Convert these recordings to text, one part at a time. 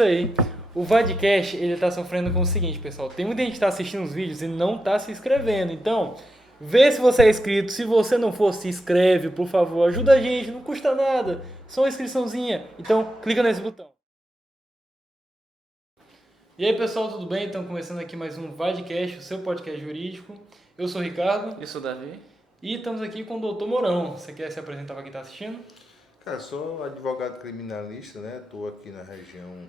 gostei. O Vadcast, ele tá sofrendo com o seguinte, pessoal. Tem muita gente que tá assistindo os vídeos e não tá se inscrevendo. Então, vê se você é inscrito. Se você não for, se inscreve, por favor. Ajuda a gente, não custa nada. Só uma inscriçãozinha. Então, clica nesse botão. E aí, pessoal, tudo bem? Estamos começando aqui mais um Vadcast, o seu podcast jurídico. Eu sou o Ricardo. Eu sou o Davi. E estamos aqui com o Dr. Mourão. Você quer se apresentar para quem está assistindo? Cara, sou advogado criminalista, né? Estou aqui na região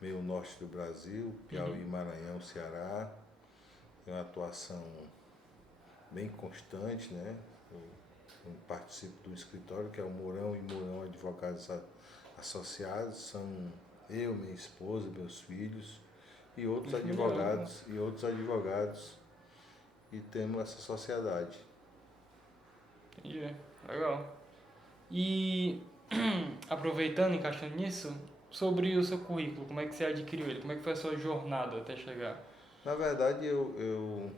meio norte do Brasil, Piauí, Maranhão, Ceará. Tenho uma atuação bem constante, né? Eu participo do escritório que é o Mourão e Mourão Advogados Associados. São eu, minha esposa, meus filhos e outros advogados e temos essa sociedade. Entendi. Legal. E aproveitando, encaixando nisso, sobre o seu currículo, como é que você adquiriu ele? Como é que foi a sua jornada até chegar? Na verdade, eu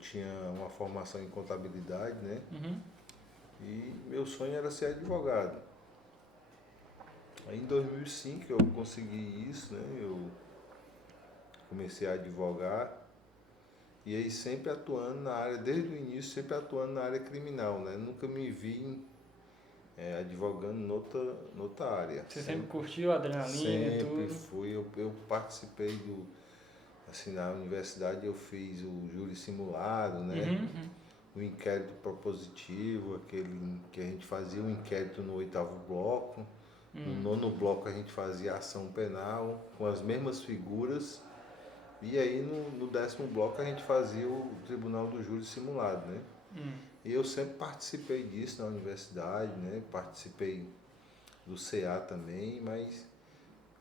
tinha uma formação em contabilidade, né? E meu sonho era ser advogado. Aí em 2005 eu consegui isso, né? Eu comecei a advogar e aí sempre atuando na área, desde o início, sempre atuando na área criminal, né? Nunca me vi advogando noutra área. Você sempre curtiu a adrenalina e tudo? Sempre fui. Eu participei na universidade eu fiz o júri simulado, né? O inquérito propositivo, aquele que a gente fazia um inquérito no 8º bloco. No 9º bloco a gente fazia ação penal com as mesmas figuras. E aí no 10º bloco a gente fazia o tribunal do júri simulado, né? E eu sempre participei disso na universidade, né? Participei do CA também, mas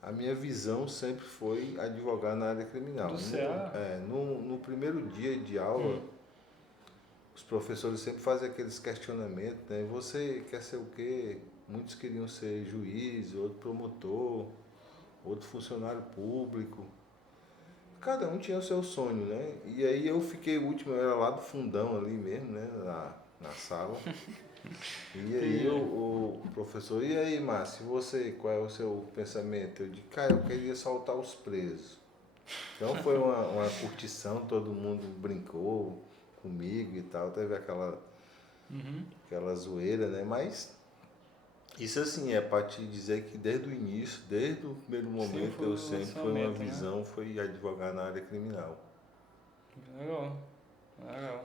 a minha visão sempre foi advogar na área criminal. Do CA? No primeiro dia de aula, os professores sempre fazem aqueles questionamentos, né? Você quer ser o quê? Muitos queriam ser juiz, outro promotor, outro funcionário público. Cada um tinha o seu sonho, né? E aí eu fiquei o último, eu era lá do fundão ali mesmo, né? Na sala. E aí o professor, e aí, Márcio, qual é o seu pensamento? Eu disse, cara, eu queria soltar os presos. Então foi uma curtição, todo mundo brincou comigo e tal, teve aquela zoeira, né? Mas isso assim, é para te dizer que desde o início, desde o primeiro momento, eu sempre foi uma visão, né? Foi advogar na área criminal. Legal.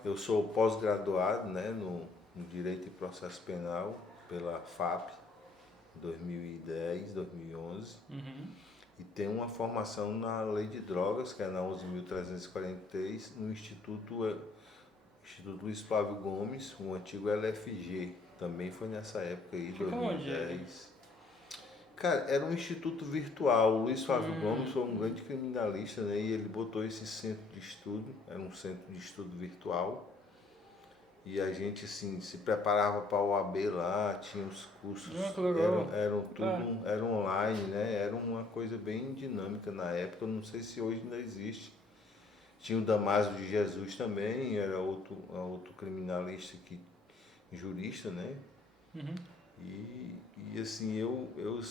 Eu sou pós-graduado, né, no Direito e Processo Penal pela FAP, 2010, 2011. E tenho uma formação na Lei de Drogas, que é na 11.343, no Instituto Luiz Flávio Gomes, o antigo LFG. Também foi nessa época aí, 2010. Cara, era um instituto virtual. O Luiz Flávio Gomes foi um grande criminalista, né? E ele botou esse centro de estudo, era um centro de estudo virtual. E a gente, assim, se preparava para o OAB lá, tinha os cursos, era online, né? Era uma coisa bem dinâmica na época, eu não sei se hoje ainda existe. Tinha o Damásio de Jesus também, era outro criminalista jurista, né? E assim, eu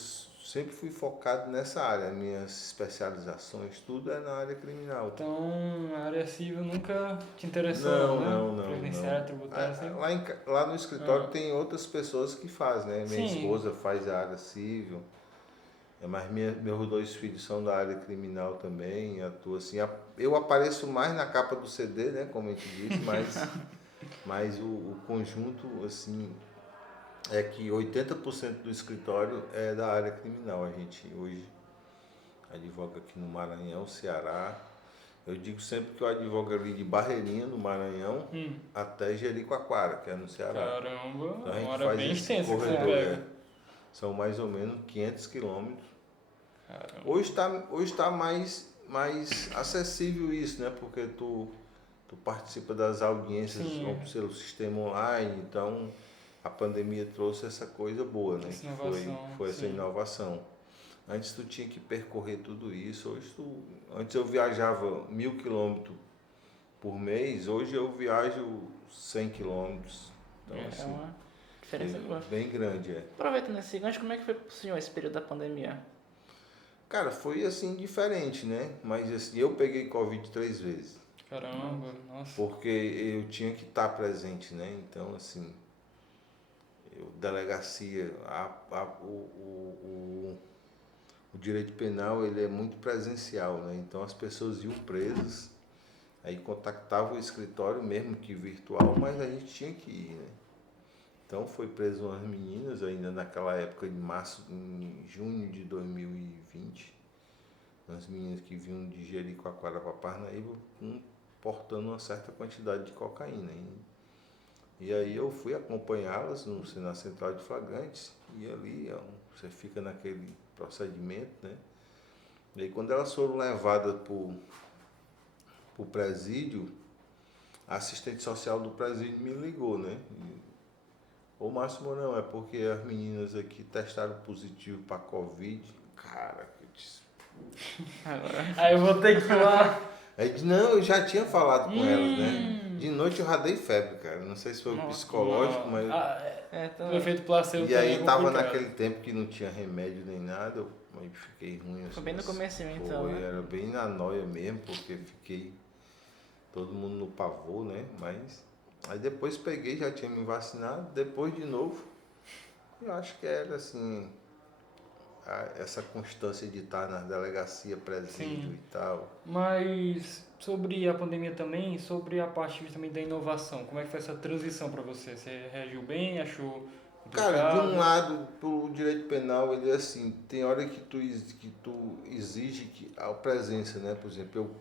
sempre fui focado nessa área, minhas especializações, tudo é na área criminal. Então, a área civil nunca te interessou, não. Previdenciária, tributária, sempre? Lá no escritório tem outras pessoas que fazem, né? Minha esposa faz a área civil, mas meus 2 filhos são da área criminal também, atuo assim. Eu apareço mais na capa do CD, né? Como a gente disse, mas o conjunto, assim, é que 80% do escritório é da área criminal. A gente hoje advoga aqui no Maranhão, Ceará. Eu digo sempre que eu advogo ali de Barreirinha, no Maranhão, até Jericoacoara, que é no Ceará. Caramba, então, a gente uma hora faz bem esse extensa que você corredor, pega. São mais ou menos 500 quilômetros. Caramba. Hoje tá mais acessível isso, né? Porque tu participa das audiências pelo sistema online, então a pandemia trouxe essa coisa boa, né? Foi essa inovação. Antes tu tinha que percorrer tudo isso, antes eu viajava 1.000 quilômetros por mês, hoje eu viajo 100 quilômetros. Então, assim, Diferença boa. Bem grande, é. Aproveitando esse gancho, como é que foi pro senhor esse período da pandemia? Cara, foi assim diferente, né? Mas assim, eu peguei Covid 3 vezes. Caramba, nossa. Porque eu tinha que estar presente, né? Então, assim, delegacia, o direito penal, ele é muito presencial, né? Então, as pessoas iam presas, aí contactavam o escritório, mesmo que virtual, mas a gente tinha que ir, né? Então, foi preso umas meninas, ainda naquela época, em junho de 2020, umas meninas que vinham de Jericoacoara para Parnaíba, portando uma certa quantidade de cocaína. E aí eu fui acompanhá-las na central de flagrantes, e ali você fica naquele procedimento, né? E aí quando elas foram levadas para o presídio, a assistente social do presídio me ligou, né? Ô Márcio Mourão, é porque as meninas aqui testaram positivo para Covid. Cara, eu disse... Aí eu vou ter que ir lá. Aí, não, eu já tinha falado com elas, né? De noite eu já dei febre, cara. Não sei se foi o psicológico, mas... O efeito placebo e também aí é tava complicado. naquele tempo que não tinha remédio nem nada, aí fiquei ruim. Assim, Foi bem no comecinho, então, foi, né? era bem na noia mesmo, porque fiquei todo mundo no pavor, né? Mas aí depois peguei, já tinha me vacinado, depois de novo. Eu acho que era assim, essa constância de estar na delegacia presídio e tal. Mas sobre a pandemia também, sobre a parte também da inovação, como é que foi essa transição para você? Você reagiu bem, achou complicado? Cara, de um lado, pro direito penal, ele é assim, tem hora que tu exige a presença, né? Por exemplo,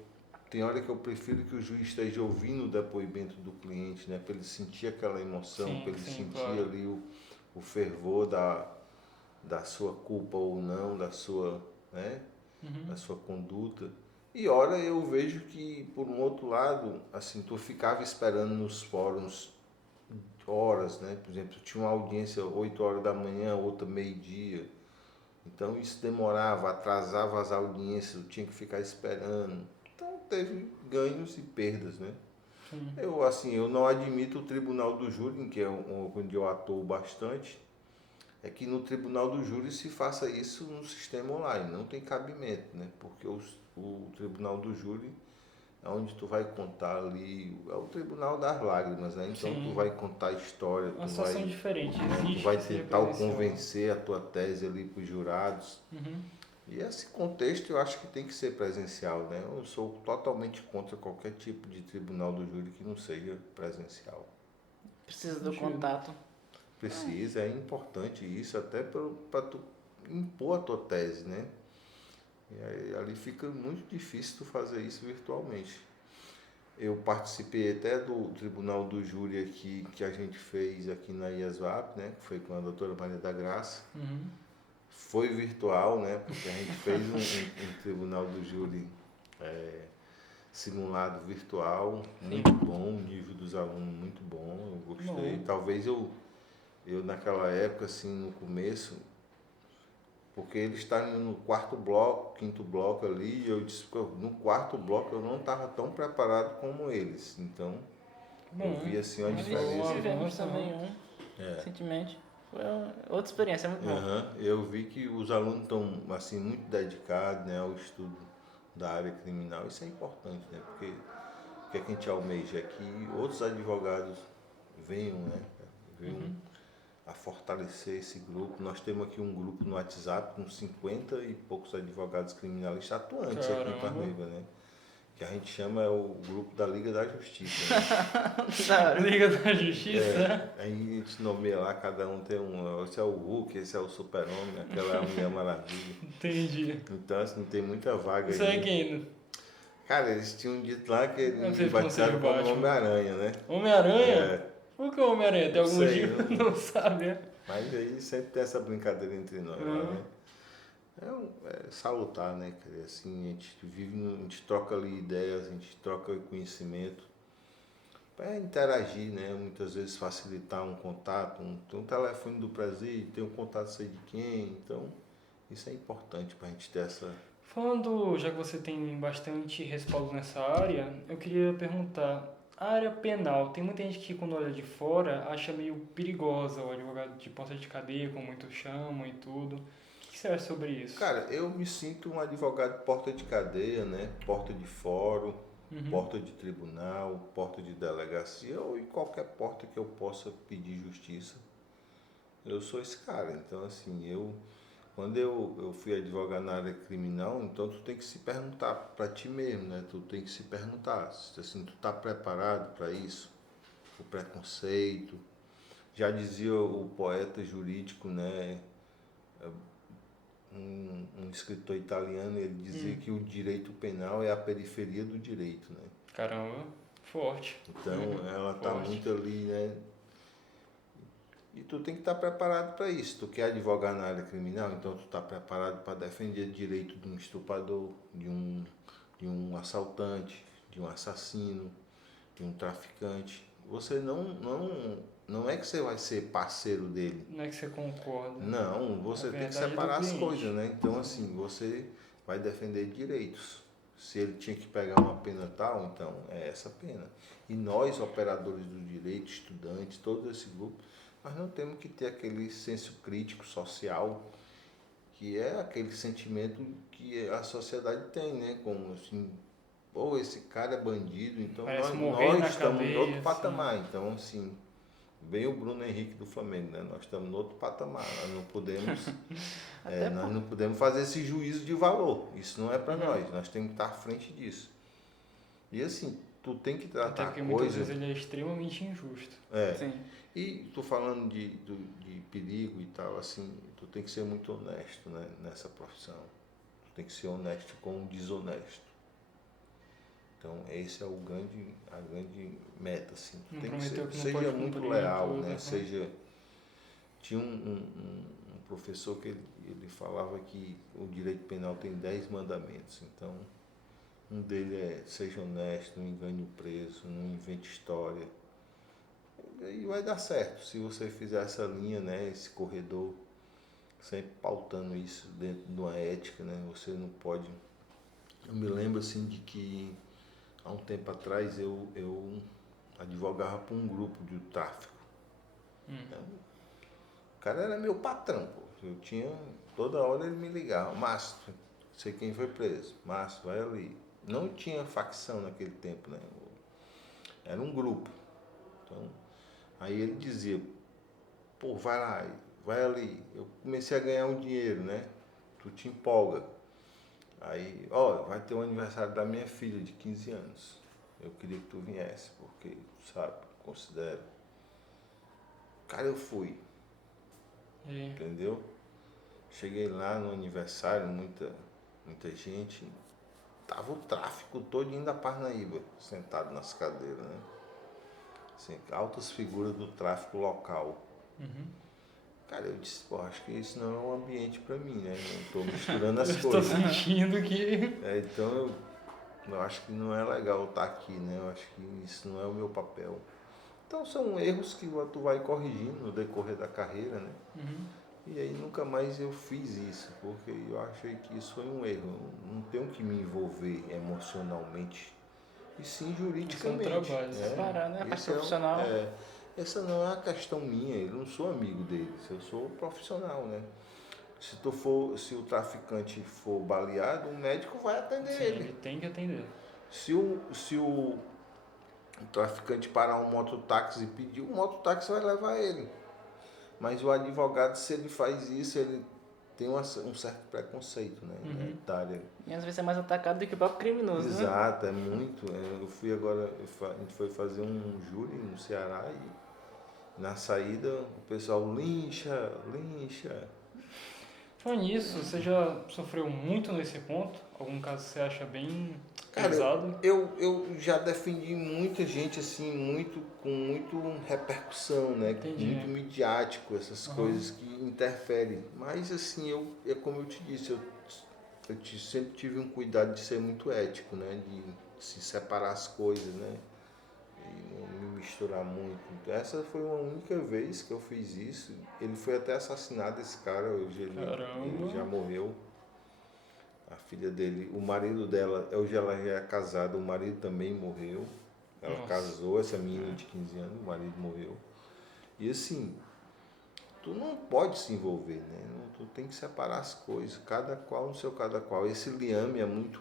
tem hora que eu prefiro que o juiz esteja ouvindo o depoimento do cliente, né? Para ele sentir aquela emoção, para ele sentir claro. ali o fervor da sua culpa ou não, da sua, né? Da sua conduta. E ora eu vejo que, por um outro lado, assim, tu ficava esperando nos fóruns horas, né? Por exemplo, tinha uma audiência 8 horas da manhã, outra meio-dia. Então isso demorava, atrasava as audiências, eu tinha que ficar esperando. Então teve ganhos e perdas, né? Eu não admito o tribunal do júri, que é onde eu atuo bastante, é que no tribunal do júri se faça isso no sistema online, não tem cabimento, né? Porque o tribunal do júri é onde tu vai contar ali, é o tribunal das lágrimas, né? Então tu vai contar a história, Uma situação diferente, tu vai tentar convencer a tua tese ali para os jurados. E esse contexto eu acho que tem que ser presencial, né? Eu sou totalmente contra qualquer tipo de tribunal do júri que não seja presencial. Precisa do contato. Precisa, é importante isso até para tu impor a tua tese, né? E aí, ali fica muito difícil tu fazer isso virtualmente. Eu participei até do tribunal do júri aqui, que a gente fez aqui na IASVAP, né? Que foi com a doutora Maria da Graça. Foi virtual, né? Porque a gente fez um tribunal do júri simulado virtual, muito bom, o nível dos alunos muito bom, eu gostei. Talvez eu naquela época, assim, no começo, porque eles estavam no quarto bloco, quinto bloco ali, e eu disse que no quarto bloco eu não estava tão preparado como eles. Então, eu vi assim uma diferença. Tivemos também recentemente. Foi outra experiência, muito bom. Eu vi que os alunos estão assim, muito dedicados, né, ao estudo da área criminal. Isso é importante, né? Porque o que a gente almeja é que outros advogados venham, né? A fortalecer esse grupo. Nós temos aqui um grupo no WhatsApp com 50 e poucos advogados criminalistas atuantes aqui em Parnaíba, né? Que a gente chama o grupo da Liga da Justiça. Né? Liga da Justiça? Aí a gente nomeia lá, cada um tem esse é o Hulk, esse é o Super-Homem, aquela é a Mulher Maravilha. Entendi. Então, assim, tem muita vaga Isso aí. é quem? Cara, eles tinham dito lá que eles batizaram como Homem-Aranha, né? Homem-Aranha? Por que Homem-Aranha? Tem algum motivo? Não sabe, né? Mas aí sempre tem essa brincadeira entre nós, né? É salutar, né? Assim, a gente vive, a gente troca ali ideias, a gente troca conhecimento para interagir, né? Muitas vezes facilitar um contato, tem um telefone do presídio, tem um contato sei de quem, então isso é importante para a gente ter essa... Falando, já que você tem bastante respaldo nessa área, eu queria perguntar, A área penal, tem muita gente que quando olha de fora acha meio perigosa o advogado de porta de cadeia, como muitos chamam e tudo. O que você acha sobre isso? Cara, eu me sinto um advogado de porta de cadeia, né? Porta de fórum, porta de tribunal, porta de delegacia ou em qualquer porta que eu possa pedir justiça. Eu sou esse cara. Então, assim, quando eu fui advogar na área criminal, então tu tem que se perguntar para ti mesmo, né? Tu tem que se perguntar, se assim, tu tá preparado para isso? O preconceito. Já dizia o poeta jurídico, né? Um escritor italiano, ele dizia que o direito penal é a periferia do direito, né? Caramba, forte. Então, ela tá Forte. muito ali, né? E tu tem que estar preparado para isso. Tu quer advogar na área criminal, então tu está preparado para defender o direito de um estuprador, de um assaltante, de um assassino, de um traficante. Você não é que você vai ser parceiro dele. Não é que você concorda. Não, você tem que verdade é do separar as cliente. coisas, né? Então, assim, você vai defender direitos. Se ele tinha que pegar uma pena tal, então é essa pena. E nós, operadores do direito, estudantes, todo esse grupo, nós não temos que ter aquele senso crítico social, que é aquele sentimento que a sociedade tem, né? Como assim, pô, esse cara é bandido, então Parece morrer na nós estamos em cadeia, outro assim. patamar. Então, assim, vem o Bruno Henrique do Flamengo, né? Nós estamos em outro patamar, nós não podemos, nós não podemos fazer esse juízo de valor. Isso não é para nós temos que estar à frente disso. E assim, tu tem que Até tratar porque a muitas coisa. vezes ele é extremamente injusto. Sim. E tu falando de perigo e tal, assim, tu tem que ser muito honesto, né, nessa profissão. Tu tem que ser honesto com o desonesto. Então, esse é a grande meta, assim. Tu Não tem que prometeu que não seja pode muito cumprir leal, tudo, né? né? Tinha um professor que ele falava que o direito penal tem 10 mandamentos. Então, um deles é seja honesto, não engane o preso, não invente história. E vai dar certo se você fizer essa linha, né, esse corredor, sempre pautando isso dentro de uma ética, né? Você não pode. Eu me lembro assim de que há um tempo atrás eu advogava para um grupo de tráfico. Então, o cara era meu patrão, pô. Eu tinha toda hora ele me ligava, Márcio, sei quem foi preso, Márcio, vai ali. Não tinha facção naquele tempo, né? Era um grupo. Então, aí ele dizia, pô, vai lá, vai ali. Eu comecei a ganhar um dinheiro, né? Tu te empolga. Aí, ó, vai ter o aniversário da minha filha de 15 anos. Eu queria que tu viesse, porque, sabe, considero. Cara, eu fui, entendeu? Cheguei lá no aniversário, muita gente. Tava o tráfico todo indo da Parnaíba, sentado nas cadeiras, né? Assim, altas figuras do tráfico local. Cara, eu disse, pô, acho que isso não é um ambiente pra mim, né? Não tô misturando as Estou coisas. sentindo que... Então eu acho que não é legal estar aqui, né? Eu acho que isso não é o meu papel. Então são erros que tu vai corrigindo no decorrer da carreira, né? E aí nunca mais eu fiz isso, porque eu achei que isso foi um erro. Eu não tenho que me envolver emocionalmente, e sim juridicamente. Isso é um trabalho. Separar, né? A parte Esse profissional. essa não é a questão minha, eu não sou amigo deles, eu sou profissional, né? Se o traficante for baleado, o médico vai atender Sim, ele. ele tem que atender. Se o traficante parar um mototáxi e pedir, o mototáxi vai levar ele. Mas o advogado, se ele faz isso, ele tem um certo preconceito, né? Da área. E às vezes é mais atacado do que o próprio criminoso, né? Exato, é muito. Eu fui agora, a gente foi fazer um júri no Ceará e na saída o pessoal lincha. Falando nisso, você já sofreu muito nesse ponto? Algum caso que você acha bem Cara, pesado? eu já defendi muita gente assim, com muito repercussão, né? Entendi. Muito midiático, essas coisas que interferem. Mas assim, é como eu te disse, sempre tive um cuidado de ser muito ético, né? De se separar as coisas, né? E não me misturar muito. Então, essa foi uma única vez que eu fiz isso. Ele foi até assassinado, esse cara, hoje ele já morreu. A filha dele, o marido dela, hoje ela já é casada, o marido também morreu. Ela casou, essa menina de 15 anos, o marido morreu. E assim, tu não pode se envolver, né? Tu tem que separar as coisas, cada qual no seu cada qual. Esse liame é muito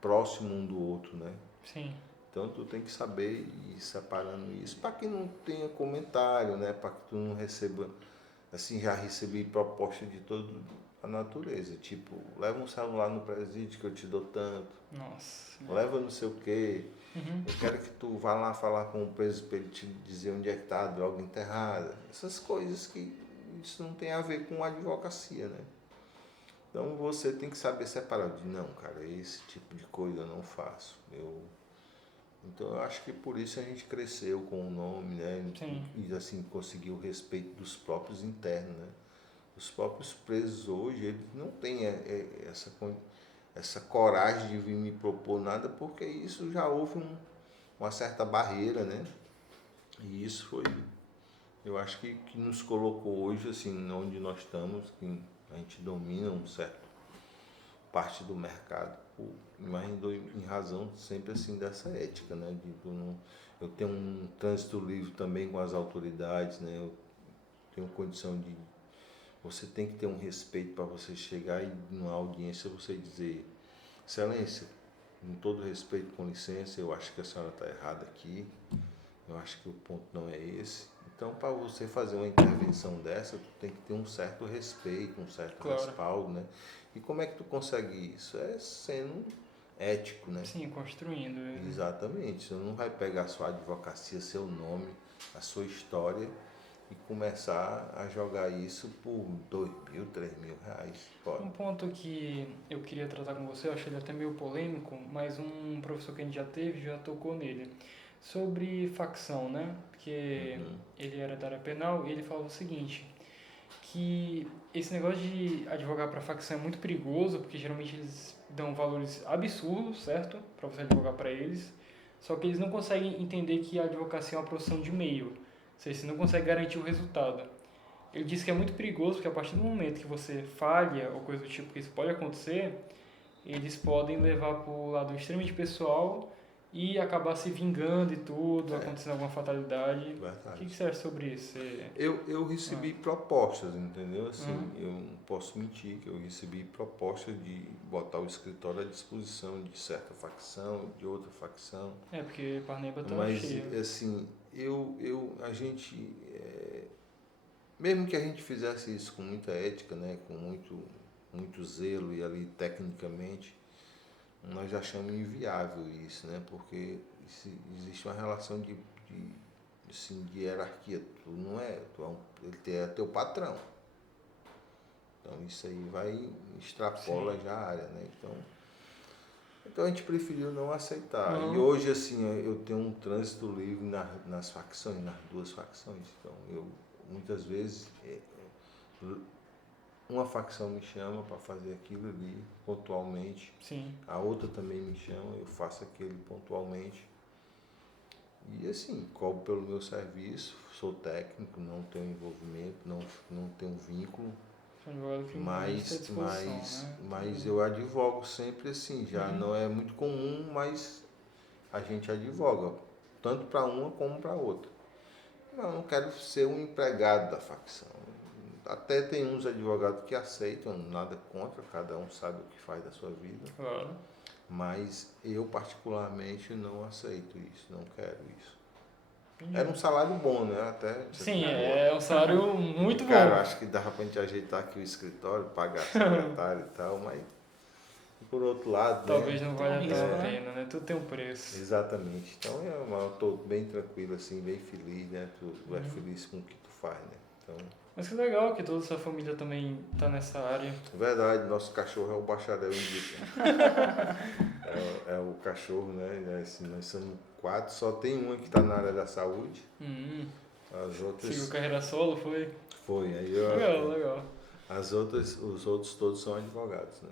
próximo um do outro, né? Sim. Então tu tem que saber ir separando isso para que não tenha comentário, né? Para que tu não receba, assim, já recebi proposta de toda a natureza, tipo, leva um celular no presídio que eu te dou tanto, Nossa. leva não sei o quê, eu quero que tu vá lá falar com o preso para ele te dizer onde é que está a droga enterrada, essas coisas que isso não tem a ver com advocacia, né? Então você tem que saber separar, de não, cara, esse tipo de coisa eu não faço, então eu acho que por isso a gente cresceu com o nome, né? Sim. E assim conseguiu o respeito dos próprios internos, né? Os próprios presos hoje, eles não têm essa coragem de vir me propor nada, porque isso já houve uma certa barreira, né? E isso foi, eu acho que nos colocou hoje, assim, onde nós estamos, que a gente domina um certo parte do mercado, mas em razão sempre assim dessa ética, né? Eu tenho um trânsito livre também com as autoridades, né? Eu tenho condição de. Você tem que ter um respeito para você chegar e numa audiência você dizer, Excelência, com todo respeito, com licença, eu acho que a senhora está errada aqui, eu acho que o ponto não é esse. Então, para você fazer uma intervenção dessa, tu tem que ter um certo respeito, um certo respaldo, né? E como é que tu consegue isso? É sendo ético, né? Sim, construindo. Exatamente. Você não vai pegar a sua advocacia, seu nome, a sua história e começar a jogar isso por 2.000, 3.000 reais. Pode. Um ponto que eu queria tratar com você, eu achei ele até meio polêmico, mas um professor que a gente já teve já tocou nele. Sobre facção, né? Porque ele era da área penal e ele falava o seguinte, que esse negócio de advogar para facção é muito perigoso, porque geralmente eles dão valores absurdos, certo? Para você advogar para eles. Só que eles não conseguem entender que a advocacia é uma profissão de meio. Ou seja, você não consegue garantir o resultado. Ele disse que é muito perigoso, porque a partir do momento que você falha, ou coisa do tipo, que isso pode acontecer, eles podem levar para o lado extremamente pessoal e acabar se vingando e tudo, acontecendo alguma fatalidade. Verdade. O que você acha sobre isso? Eu recebi propostas, entendeu? Assim, eu não posso mentir que eu recebi propostas de botar o escritório à disposição de certa facção, de outra facção. É, porque Parnaíba tá Mas, cheio. assim, a gente, mesmo que a gente fizesse isso com muita ética, né, com muito zelo e ali tecnicamente, nós achamos inviável isso, né, porque existe uma relação assim, de hierarquia. Tu não é, ele é teu patrão. Então isso aí extrapola já a área, né? Então a gente preferiu não aceitar. E hoje, assim, eu tenho um trânsito livre nas facções, nas duas facções. Então muitas vezes, uma facção me chama para fazer aquilo ali pontualmente. Sim. A outra também me chama, eu faço aquilo pontualmente. E assim, cobro pelo meu serviço, sou técnico, não tenho envolvimento, não tenho vínculo. Mas eu advogo sempre assim, já não é muito comum, mas a gente advoga, tanto para uma como para outra. Não quero ser um empregado da facção. Até tem uns advogados que aceitam, nada contra, cada um sabe o que faz da sua vida. Claro. Mas eu particularmente não aceito isso, não quero isso. Era um salário bom, né? Até. Sim, é um salário muito bom. Cara, acho que dava pra gente ajeitar aqui o escritório, pagar secretário e tal, mas por outro lado. Talvez né? não valha tão a pena, né? Tudo tem um preço. Exatamente. Então eu tô bem tranquilo, assim, bem feliz, né? Tu é feliz com o que tu faz, né? Então. Mas que legal que toda a sua família também tá nessa área. Verdade, nosso cachorro é o bacharel em disso. é o cachorro, né? Assim, nós somos 4, só tem uma que está na área da saúde. As outras. Seguiu carreira solo, foi? Foi, aí Legal. Os outros todos são advogados, né?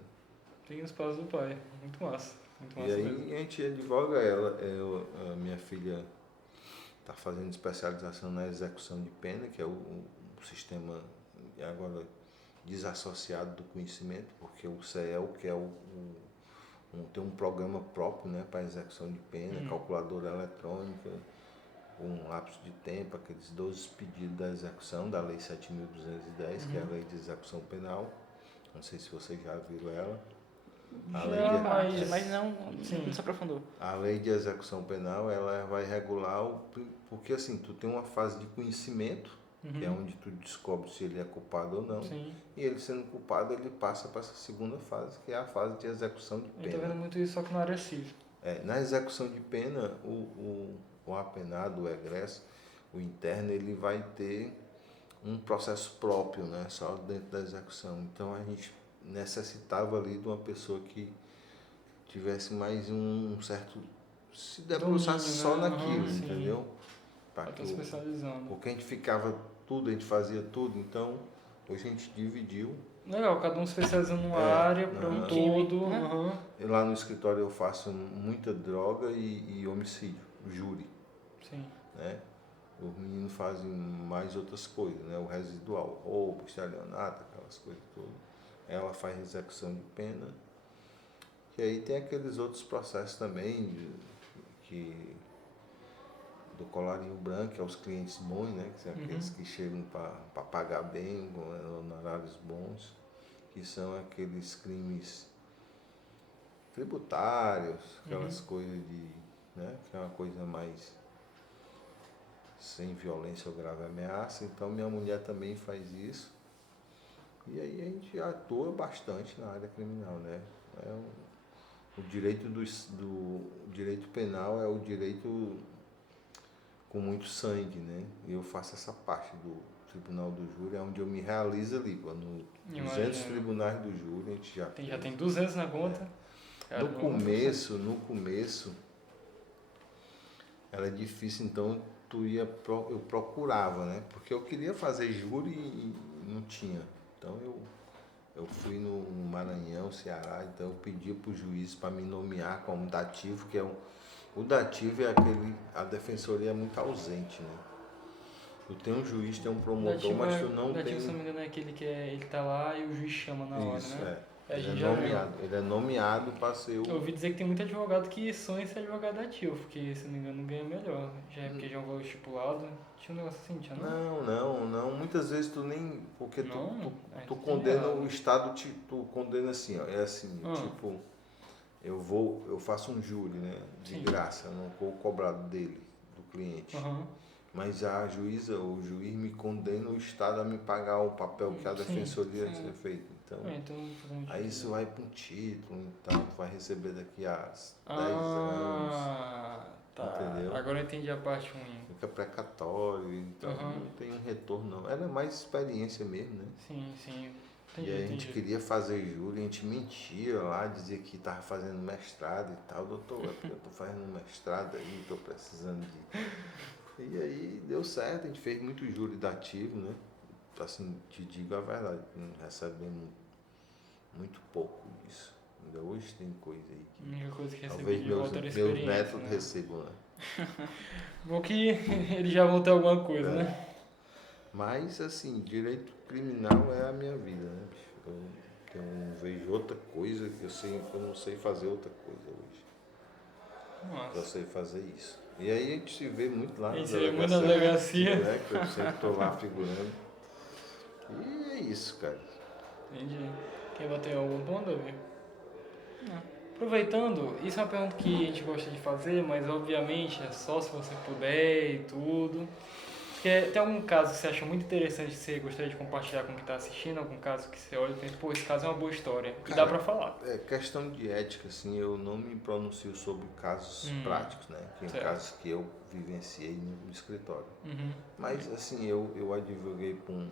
Tem os pais do pai, muito massa. Muito massa e aí mesmo. a gente advoga ela. A minha filha está fazendo especialização na execução de pena, que é o sistema agora desassociado do conhecimento, porque o CEL, que é o tem um programa próprio, né, para execução de pena, calculadora eletrônica, um lapso de tempo, aqueles 12 pedidos da execução da Lei 7.210, que é a Lei de Execução Penal. Não sei se vocês já viram ela. Mas não se aprofundou. A Lei de Execução Penal, ela vai regular porque assim, tu tem uma fase de conhecimento, que é onde tu descobre se ele é culpado ou não. Sim. E ele sendo culpado, ele passa para essa segunda fase, que é a fase de execução de pena. Eu tô vendo muito isso, só que na área civil. Na execução de pena, o apenado, o egresso, o interno, ele vai ter um processo próprio, né, só dentro da execução. Então a gente necessitava ali de uma pessoa que tivesse mais um certo, se debruçasse só naquilo, entendeu? Para estar especializando. Porque a gente ficava tudo, a gente fazia tudo, então hoje a gente dividiu. Legal, cada um especializando numa área para um todo. Lá no escritório eu faço muita droga e homicídio, júri. Sim. Né? Os meninos fazem mais outras coisas, né? O residual, roubo, estelionato, aquelas coisas todas. Ela faz execução de pena. E aí tem aqueles outros processos também, do colarinho branco, que é os clientes bons, né? Que são aqueles que chegam para pagar bem, com honorários bons, que são aqueles crimes tributários, aquelas coisas né? Que é uma coisa mais sem violência ou grave ameaça. Então minha mulher também faz isso. E aí a gente atua bastante na área criminal, né? O direito o direito penal é o direito com muito sangue, né? E eu faço essa parte do Tribunal do Júri, é onde eu me realizo ali. No 200 tribunais do júri, a gente já tem 200 na conta. No começo, era difícil, então eu procurava, né? Porque eu queria fazer júri e não tinha. Então eu fui no Maranhão, Ceará, então eu pedi para o juiz para me nomear como dativo, que é o dativo é a defensoria é muito ausente, né? Tu tem um juiz, tem um promotor, mas tu não tem... Se não me engano, é aquele que ele tá lá e o juiz chama na hora, né? Ele é nomeado para ser o... Eu ouvi dizer que tem muito advogado que sonha em ser advogado ativo, porque, se não me engano, ganha melhor. Porque já é um valor estipulado. Tinha um negócio assim, tinha não? Não. Muitas vezes tu nem... Porque tu condena o Estado, tu condena assim, ó. É assim, tipo... Eu faço um júri, né? De graça, não vou cobrar dele, do cliente. Mas a juíza, o juiz me condena o Estado a me pagar o papel que a defensoria tinha feito. Então, aí isso vai para um título, então tu vai receber daqui a 10 anos. Tá. Entendeu? Agora eu entendi a parte ruim. Fica precatório, então não tem um retorno não. Era mais experiência mesmo, né? Sim. Entendi, e aí a gente queria fazer júri, a gente mentia lá, dizia que estava fazendo mestrado e tal. Doutor, eu estou fazendo mestrado aí, estou precisando de... E aí deu certo, a gente fez muito júri dativo, né? Assim, te digo a verdade, recebemos muito pouco disso. Ainda hoje tem coisa aí que... A única coisa que talvez meus netos recebam, né? Bom que eles já vão ter alguma coisa, né? Mas, assim, direito criminal é a minha vida, né, bicho? Eu não vejo outra coisa que eu não sei fazer outra coisa hoje. Nossa. Eu sei fazer isso. E aí a gente se vê muito lá na delegacia. Né, que eu sempre estou lá figurando. E é isso, cara. Entendi. Quer bater algum ponto, Davi? Não. Aproveitando, isso é uma pergunta que a gente gosta de fazer, mas obviamente é só se você puder e tudo. Tem algum caso que você acha muito interessante que você gostaria de compartilhar com quem está assistindo? Algum caso que você olha e pensa, pô, esse caso é uma boa história. E dá para falar. É questão de ética, assim, eu não me pronuncio sobre casos práticos, né? Que é casos que eu vivenciei no escritório. Mas, assim, eu advoguei para um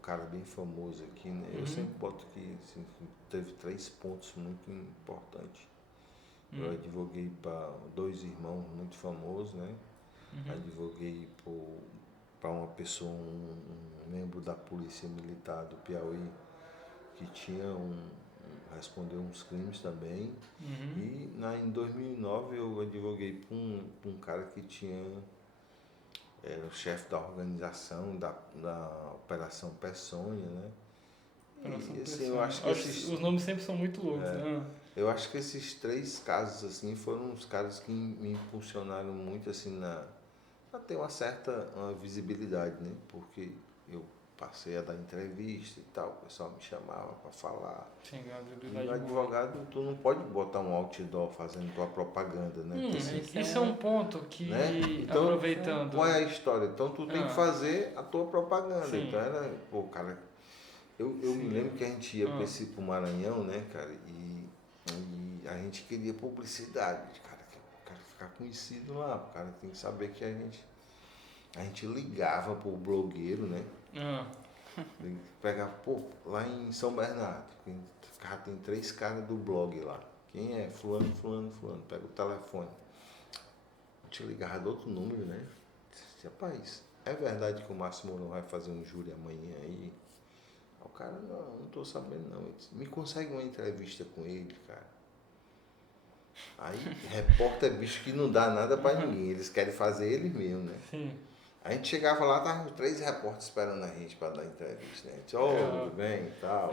cara bem famoso aqui, né? Eu sempre boto que assim, teve 3 pontos muito importantes. Eu advoguei para 2 irmãos muito famosos, né? Advoguei para uma pessoa, um membro da Polícia Militar do Piauí, que tinha respondeu uns crimes também. E em 2009 eu advoguei para um cara que era o chefe da organização da Operação Peçonha, né? Próxima E assim, pessoa. eu acho que os nomes sempre são muito loucos, É. né? eu acho que esses 3 casos assim foram os caras que me impulsionaram muito assim a ter uma visibilidade, né? Porque eu passei a dar entrevista e tal, o pessoal me chamava para falar. Sim, a E visibilidade o boa. advogado, tu não pode botar um outdoor fazendo tua propaganda, né? Isso é um ponto que, Né? Então, aproveitando... qual é a história? Então tu tem que fazer a tua propaganda. Sim. Então era, pô, cara, eu me lembro que a gente ia pro Maranhão, né, cara, e a gente queria publicidade, cara, o cara ficar conhecido lá, o cara tem que saber que a gente ligava pro blogueiro, né? Pegar, pô, lá em São Bernardo, tem 3 caras do blog lá. Quem é? Fulano, fulano, fulano. Pega o telefone. Te ligava de outro número, né? Disse, rapaz, é verdade que o Márcio Mourão vai fazer um júri amanhã aí? O cara, não tô sabendo não. Ele disse, me consegue uma entrevista com ele, cara. Aí, repórter é bicho que não dá nada pra ninguém. Eles querem fazer eles mesmo, né? Sim. A gente chegava lá, tava os 3 repórteres esperando a gente pra dar entrevista, né? A gente, tudo bem e tal.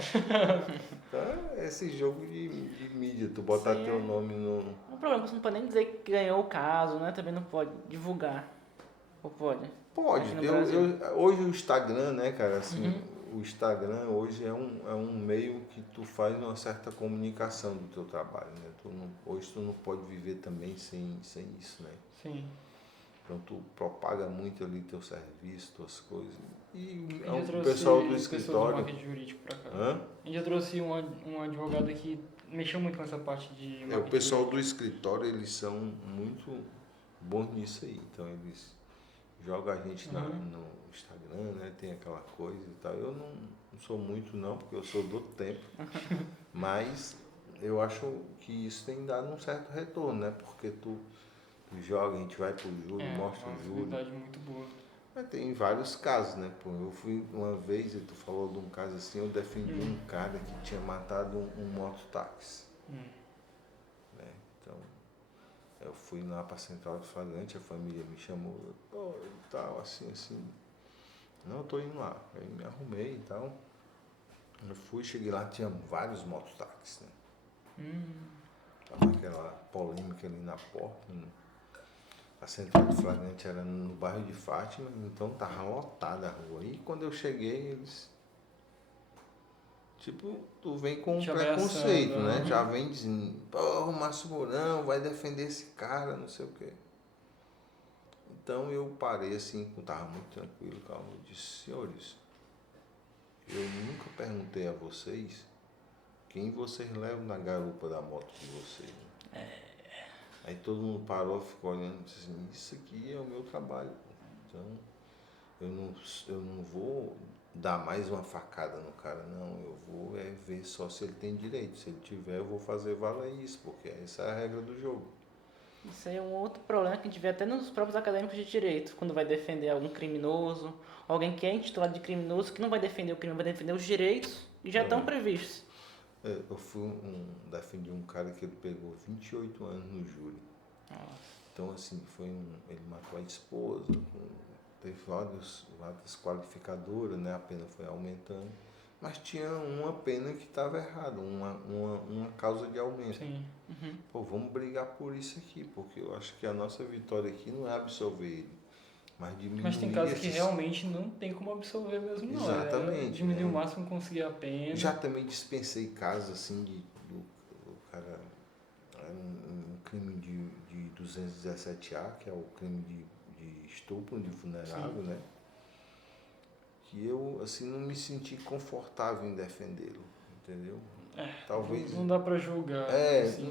Então, esse jogo de mídia, tu botar teu nome no... O problema é que você não pode nem dizer que ganhou o caso, né? Também não pode divulgar. Ou pode? Pode. Hoje o Instagram, né, cara, assim, o Instagram hoje é um meio que tu faz uma certa comunicação do teu trabalho, né? Hoje tu não pode viver também sem isso, né? Sim. Então tu propaga muito ali teu serviço, tuas coisas. E o pessoal do escritório... marketing jurídico pra cá. A gente já trouxe um advogado que mexeu muito com essa parte de marketing o pessoal jurídico. do escritório, eles são muito bons nisso aí. Então eles jogam a gente no Instagram, né? Tem aquela coisa e tal. Eu não sou muito não, porque eu sou do tempo. Mas eu acho que isso tem dado um certo retorno, né? Porque tu joga, a gente vai pro júri, mostra o júri. É uma visibilidade muito boa. Mas tem vários casos, né? Pô, eu fui uma vez, e tu falou de um caso assim, eu defendi um cara que tinha matado um mototáxi. Né? Então, eu fui lá pra central de flagrante, a família me chamou, pô, e tal, assim. Não, eu tô indo lá. Aí me arrumei e tal. Eu fui, cheguei lá, tinha vários mototáxis, né? Tava aquela polêmica ali na porta, né? A central de flagrante era no bairro de Fátima, então tava lotada a rua. E quando eu cheguei, eles... Tipo, tu vem com um preconceito, né? Já vem dizendo, pô, o Márcio Mourão vai defender esse cara, não sei o quê. Então eu parei assim, tava muito tranquilo, calmo. Eu disse, senhores, eu nunca perguntei a vocês quem vocês levam na garupa da moto de vocês. Aí todo mundo parou, ficou olhando e disse assim, isso aqui é o meu trabalho. Então, eu não vou dar mais uma facada no cara, não. Eu vou ver só se ele tem direito. Se ele tiver, eu vou fazer valer isso, porque essa é a regra do jogo. Isso aí é um outro problema que a gente vê até nos próprios acadêmicos de direito, quando vai defender algum criminoso, alguém que é intitulado de criminoso, que não vai defender o crime, vai defender os direitos e já estão previstos. Eu defendi um cara que ele pegou 28 anos no júri. Nossa. Então, assim, ele matou a esposa, teve várias qualificadoras, né? A pena foi aumentando, mas tinha uma pena que estava errada, uma causa de aumento. Sim. Pô, vamos brigar por isso aqui, porque eu acho que a nossa vitória aqui não é absolver ele, mas diminuir. Mas tem casos que realmente não tem como absolver mesmo, não. Exatamente. Diminuir o máximo, conseguir a pena. Já também dispensei casos assim do cara, um crime de 217A, que é o crime de estupro de vulnerável, né? Que eu, assim, não me senti confortável em defendê-lo, entendeu? Talvez... Não dá pra julgar.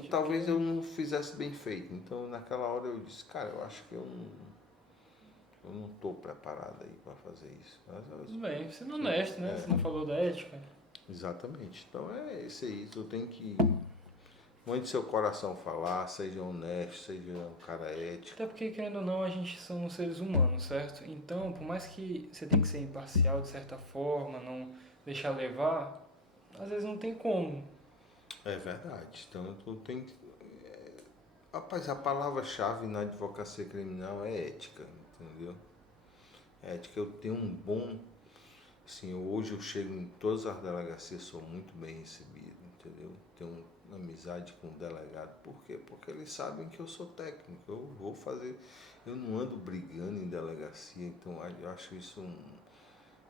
Talvez eu não fizesse bem feito. Então, naquela hora eu disse, cara, eu acho que eu não tô preparado aí para fazer isso. Tudo bem, sendo honesto, né? Você não falou da ética. Exatamente. Então, é isso aí. Tu tem que... Onde seu coração falar, seja honesto, seja um cara ético. Até porque, querendo ou não, a gente somos seres humanos, certo? Então, por mais que você tenha que ser imparcial de certa forma, não deixar levar, às vezes não tem como. É verdade. Então, tu tem que... Rapaz, a palavra-chave na advocacia criminal é ética, entendeu? Ética, eu tenho um bom... assim, hoje eu chego em todas as delegacias, sou muito bem recebido, entendeu? Tenho uma amizade com o delegado. Por quê? Porque eles sabem que eu sou técnico, eu vou fazer... Eu não ando brigando em delegacia, então eu acho isso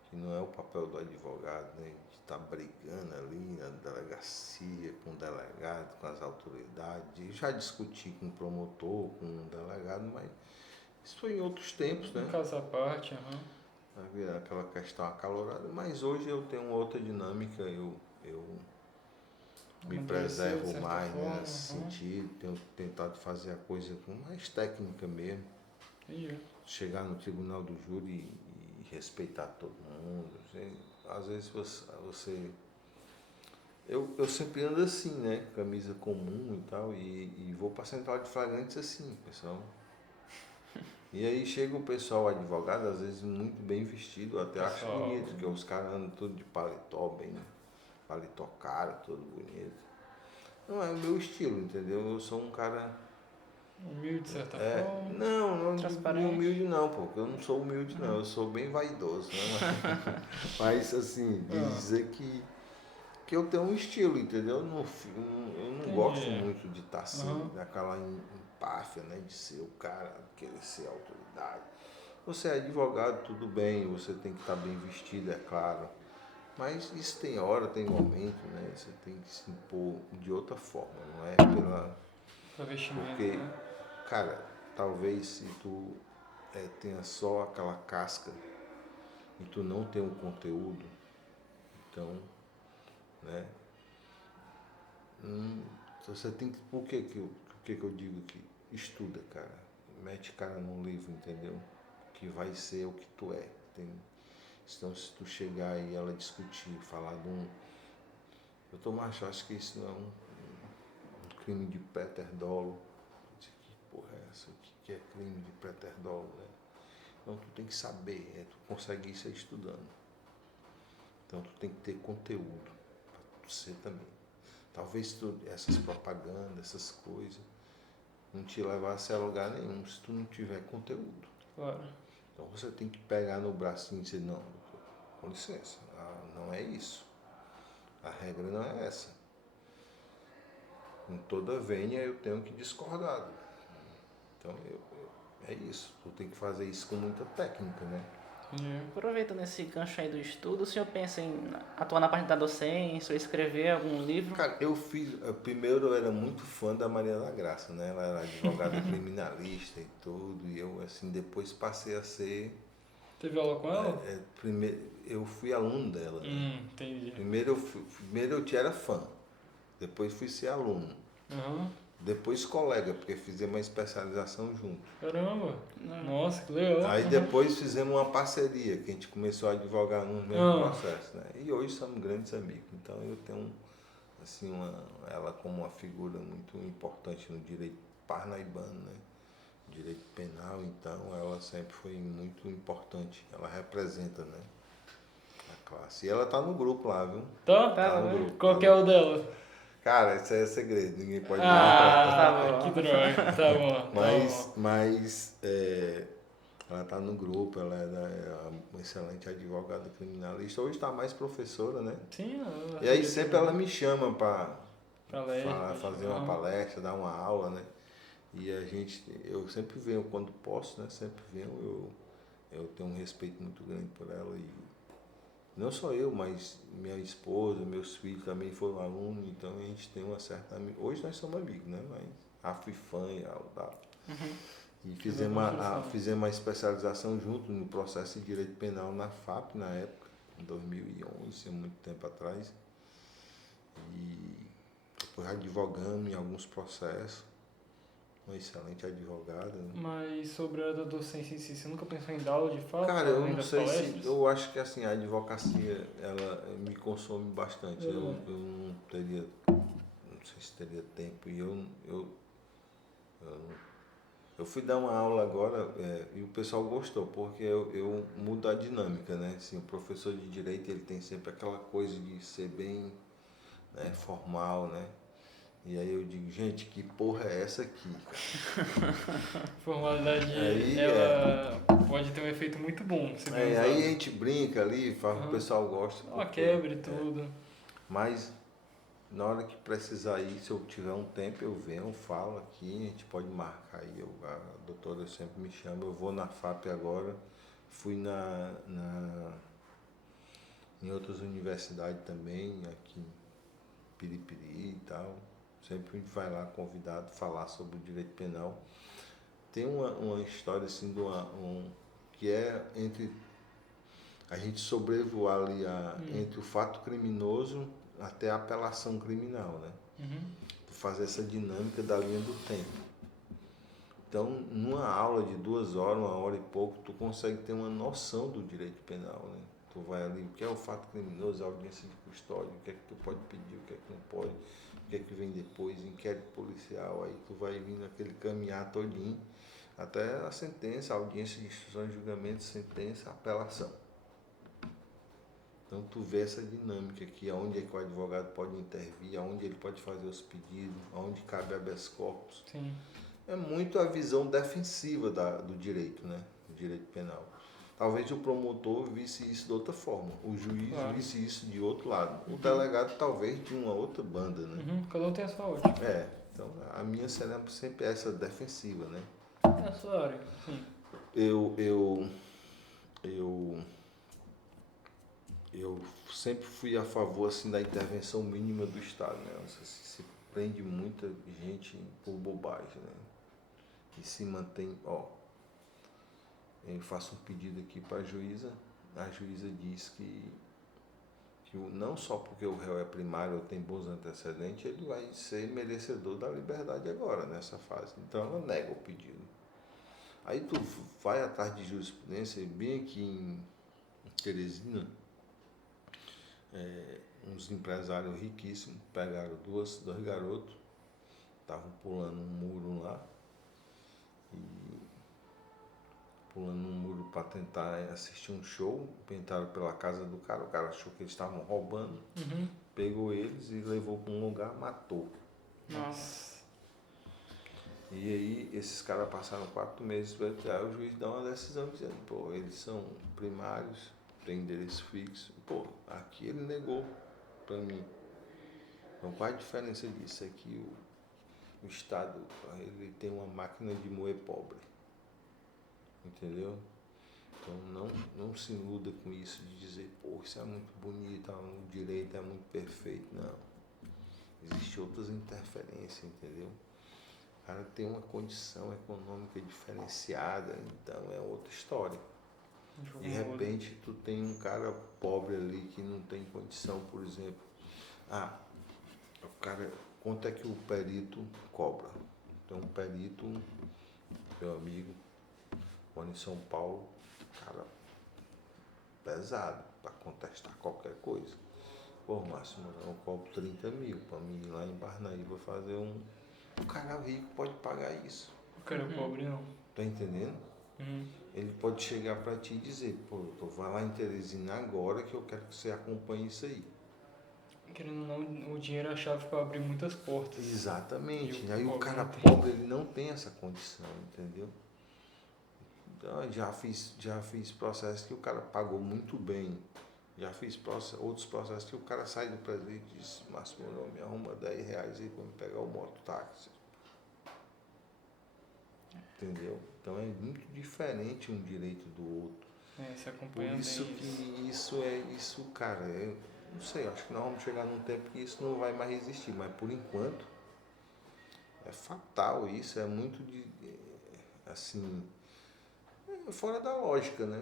que não é o papel do advogado, né? De estar brigando ali na delegacia, com o delegado, com as autoridades. Eu já discuti com o promotor, com o delegado, mas isso foi em outros tempos, né? Um caso à parte, Havia aquela questão acalorada, mas hoje eu tenho outra dinâmica, eu me amadureceu, de preservo certa mais, né, forma, nesse sentido, tenho tentado fazer a coisa com mais técnica mesmo, Entendi. chegar no tribunal do júri e respeitar todo mundo. Às vezes eu sempre ando assim, né? Camisa comum e tal, e vou para a central de flagrantes assim, pessoal. E aí chega o pessoal advogado, às vezes muito bem vestido, eu até acho Pessoal. bonito, porque os caras andam tudo de paletó, bem paletó caro, todo bonito. Não é o meu estilo, entendeu? Eu sou um cara... Humilde, de certa forma. Não digo Transparente. humilde não, porque eu não sou humilde não, eu sou bem vaidoso, né? Mas assim, de dizer que eu tenho um estilo, entendeu? Eu não gosto muito de estar assim, daquela empáfia, né? De ser o cara, querer ser a autoridade. Você é advogado, tudo bem, você tem que estar bem vestido, é claro. Mas isso tem hora, tem momento, né? Você tem que se impor de outra forma, não é Pra vestimento, porque, né? cara, talvez se tu tenha só aquela casca e tu não tem um conteúdo, então, né? Você tem que... Por que eu digo que estuda, cara? Mete cara num livro, entendeu? Que vai ser o que tu é. Então, se tu chegar e ela discutir, falar de um... Doutor Macho, acho que isso não é um crime de préter-dolo. Que porra é essa? O que é crime de préter-dolo, né? Então, tu tem que saber, tu consegue isso estudando. Então, tu tem que ter conteúdo para tu ser também. Talvez essas propagandas, essas coisas, não te levasse a lugar nenhum se tu não tiver conteúdo. Claro. Então você tem que pegar no bracinho e dizer, não, com licença, não é isso. A regra não é essa. Em toda vênia eu tenho que discordar. Então é isso. Tu tem que fazer isso com muita técnica, né? Aproveitando esse gancho aí do estudo, o senhor pensa em atuar na parte da docência ou escrever algum livro? Cara, primeiro eu era muito fã da Maria da Graça, né? Ela era advogada criminalista e tudo, e eu, assim, depois passei a ser... Teve aula com ela? Primeiro, eu fui aluno dela, né? Entendi. Primeiro eu era fã, depois fui ser aluno, depois colega, porque fizemos uma especialização junto. Caramba! Nossa, que legal. Aí depois fizemos uma parceria, que a gente começou a advogar no mesmo processo, né? E hoje somos grandes amigos. Então eu tenho, assim, ela como uma figura muito importante no direito parnaibano, né? Direito penal, então ela sempre foi muito importante. Ela representa, né, a classe. E ela tá no grupo lá, viu? Tá no grupo. Qual que é o dela? Cara, isso aí é segredo, ninguém pode Tá bom. Que droga. Tá bom. Mas ela tá no grupo, ela é uma excelente advogada criminalista. Hoje está mais professora, né? Sim. E aí sempre ela me chama para Palestra, fazer uma palestra, dar uma aula, né? E eu sempre venho quando posso, né? Sempre venho, eu tenho um respeito muito grande por ela e não só eu, mas minha esposa, meus filhos também foram alunos, então a gente tem uma certa... Hoje nós somos amigos, né? Mas a fui fã e tal. E fizemos uma especialização junto no processo de direito penal na FAP na época, em 2011, há muito tempo atrás. E depois advogamos em alguns processos. Uma excelente advogada. Né? Mas sobre a docência em si, você nunca pensou em dar aula de fato? Cara, eu além não das sei palestras? eu acho que assim, a advocacia, ela me consome bastante. Eu não teria, não sei se teria tempo. E eu fui dar uma aula agora e o pessoal gostou, porque eu mudo a dinâmica, né? Assim, o professor de direito, ele tem sempre aquela coisa de ser bem, né, formal, né? E aí eu digo, gente, que porra é essa aqui? Formalidade, Aí, ela pode ter um efeito muito bom. Se bem aí a usado. gente brinca ali, fala, o pessoal gosta. Uma porque- quebra e tudo. Mas na hora que precisar ir, se eu tiver um tempo, eu venho, falo aqui, a gente pode marcar aí. A doutora sempre me chama, eu vou na FAP agora, fui em outras universidades também, aqui em Piripiri e tal. Sempre a gente vai lá convidado falar sobre o direito penal. Tem uma história assim que é entre a gente sobrevoar ali entre o fato criminoso até a apelação criminal, né? Fazer essa dinâmica da linha do tempo. Então, numa aula de 2 horas, 1 hora e pouco, tu consegue ter uma noção do direito penal, né? Tu vai ali, o que é o fato criminoso, a audiência de custódia, o que é que tu pode pedir, o que é que não pode, o que é que vem depois, inquérito policial, aí tu vai vindo aquele caminhar todinho, até a sentença, a audiência de instrução, julgamento, sentença, apelação. Então tu vê essa dinâmica aqui, aonde é que o advogado pode intervir, aonde ele pode fazer os pedidos, aonde cabe habeas corpus. Sim. É muito a visão defensiva do direito, né? Do direito penal. Talvez o promotor visse isso de outra forma, o juiz visse isso de outro lado, o delegado talvez de uma outra banda, né? Cada um tem a sua ótica. Então a minha será sempre essa defensiva, né? É a sua área, sim. Eu sempre fui a favor assim da intervenção mínima do Estado, né? Se prende muita gente por bobagem, né? E se mantém, eu faço um pedido aqui para a juíza diz que não só porque o réu é primário ou tem bons antecedentes, ele vai ser merecedor da liberdade agora, nessa fase. Então ela nega o pedido. Aí tu vai atrás de jurisprudência, bem aqui em Teresina, uns empresários riquíssimos pegaram dois garotos, estavam pulando um muro lá, pulando um muro para tentar assistir um show, entraram pela casa do cara, o cara achou que eles estavam roubando, pegou eles e levou para um lugar, matou. Nossa. E aí esses caras passaram 4 meses para entrar, o juiz dá uma decisão dizendo, pô, eles são primários, tem endereço fixo, pô, aqui ele negou para mim. Então qual a diferença disso? É que o Estado, ele tem uma máquina de moer pobre. Entendeu? Então não se iluda com isso de dizer, pô, isso é muito bonito, o direito é muito perfeito. Não. Existem outras interferências, entendeu? O cara tem uma condição econômica diferenciada, então é outra história. De repente tu tem um cara pobre ali que não tem condição, por exemplo. O cara, quanto é que o perito cobra? Então um perito, meu amigo, mora em São Paulo, cara pesado para contestar qualquer coisa. Pô, Márcio, eu cobro 30 mil para mim ir lá em Parnaíba fazer O cara rico pode pagar isso. O cara pobre não. Tá entendendo? Ele pode chegar para ti e dizer, pô, vai lá em Teresina agora que eu quero que você acompanhe isso aí. Querendo ou não, o dinheiro é a chave para abrir muitas portas. Exatamente. Aí o cara pobre, ele não tem essa condição, entendeu? Então, já fiz processos que o cara pagou muito bem. Já fiz outros processos que o cara sai do presídio e diz, Márcio Mourão, me arruma R$10 aí para me pegar o mototáxi. Entendeu? Então é muito diferente um direito do outro. Se acompanha Por isso que isso, cara, não sei, acho que nós vamos chegar num tempo que isso não vai mais existir, mas por enquanto é fatal isso, é muito assim, fora da lógica, né?